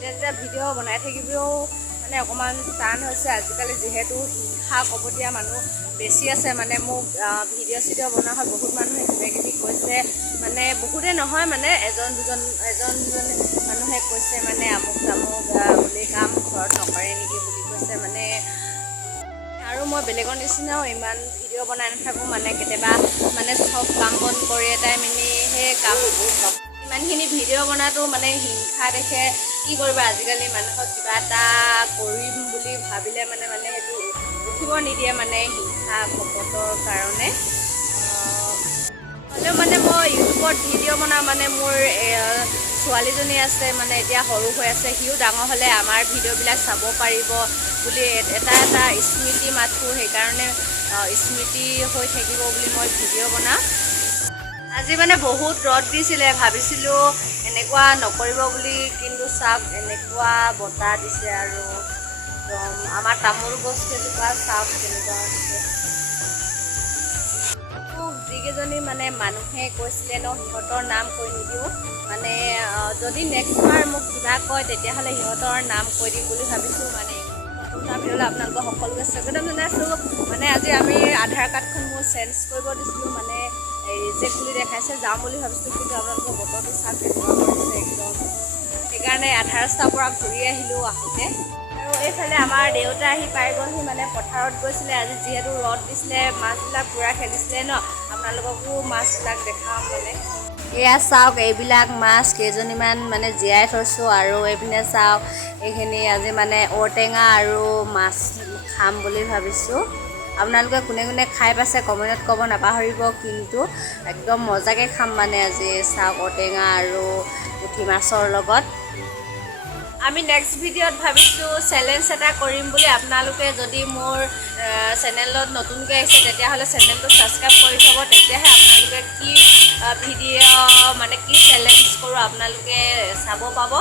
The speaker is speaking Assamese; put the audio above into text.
যেতিয়া ভিডিঅ' বনাই থাকিবও মানে অকণমান টান হৈছে আজিকালি, যিহেতু হিংসা কপটীয়া মানুহ বেছি আছে। মানে মোক ভিডিঅ' চিডিঅ' বনোৱা হয় বহুত মানুহে কিবাকিবি কৈছে, মানে বহুতে নহয়, মানে এজন দুজন মানুহে কৈছে মানে আমুক তামুক বুলি কাম ঘৰত নকৰে নেকি বুলি কৈছে মানে। আৰু মই বেলেগৰ নিচিনাও ইমান ভিডিঅ' বনাই নাথাকোঁ, মানে কেতিয়াবা মানে চব কাম বন কৰি এটাই মেলি সেই কাম ইমানখিনি ভিডিঅ' বনাতো মানে হিংসা দেখে। কি কৰিবা, আজিকালি মানুহক কিবা এটা কৰিম বুলি ভাবিলে মানে সেইটো উঠিব নিদিয়ে, মানে হিংসা কপটৰ কাৰণে। হ'লেও মানে মই ইউটিউবত ভিডিঅ' বনাওঁ, মানে মোৰ ছোৱালীজনী আছে, মানে এতিয়া সৰু হৈ আছে, সিও ডাঙৰ হ'লে আমাৰ ভিডিঅ'বিলাক চাব পাৰিব বুলি এটা স্মৃতি মাথোঁ, সেইকাৰণে স্মৃতি হৈ থাকিব বুলি মই ভিডিঅ' বনাওঁ। আজি মানে বহুত ৰ'দ দিছিলে, ভাবিছিলোঁ এনেকুৱা নকৰিব বুলি, কিন্তু চাওক এনেকুৱা বতাহ দিছে আৰু আমাৰ তামোল গছ কেইজোপা চাওক কেনেকুৱা আছে। যিকেইজনী মানে মানুহে কৈছিলে ন সিহঁতৰ নাম কৈ নিদিওঁ, মানে যদি নেক্সট বাৰ মোক কিবা কয় তেতিয়াহ'লে সিহঁতৰ নাম কৈ দিম বুলি ভাবিছোঁ। মানে ভিডিঅ'লৈ আপোনালোকক সকলোকে স্বাগতম জনাইছোঁ। মানে আজি আমি আধাৰ কাৰ্ডখন মোৰ চেঞ্জ কৰিব দিছিলোঁ, মানে ৰিজেক্ট বুলি দেখাইছে, যাম বুলি ভাবিছিলোঁ, কিন্তু আপোনালোকৰ বতৰটো চাওক কেনেকুৱা কৰিছে একদম। সেইকাৰণে আধা ৰাস্তাৰ পৰা ঘূৰি আহিলোঁ আহোঁতে। আৰু এইফালে আমাৰ দেউতা আহি পাই গ'লহি, মানে পথাৰত গৈছিলে আজি, যিহেতু ৰ'দ দিছিলে, মাছবিলাক পূৰা খেলিছিলে ন, আপোনালোককো মাছবিলাক দেখাম মানে। এয়া চাওক, এইবিলাক মাছ কেইজনীমান মানে জীয়াই থৈছোঁ, আৰু এইপিনে চাওক এইখিনি আজি মানে ঔটেঙা আৰু মাছ খাম বুলি ভাবিছোঁ। আপোনালোকে কোনে কোনে খাই পাইছে কমেণ্টত ক'ব নাপাহৰিব, কিন্তু একদম মজাকৈ খাম মানে আজি। চাওক ঔটেঙা আৰু পুঠি মাছৰ লগত। আমি নেক্সট ভিডিঅ'ত ভাবিছোঁ চেলেঞ্জ এটা কৰিম বুলি। আপোনালোকে যদি মোৰ চেনেলত নতুনকৈ আহিছে তেতিয়াহ'লে চেনেলটো ছাবস্ক্ৰাইব কৰি থ'ব, তেতিয়াহে আপোনালোকে কি ভিডিঅ' মানে কি চেলেঞ্জ কৰোঁ আপোনালোকে চাব পাব।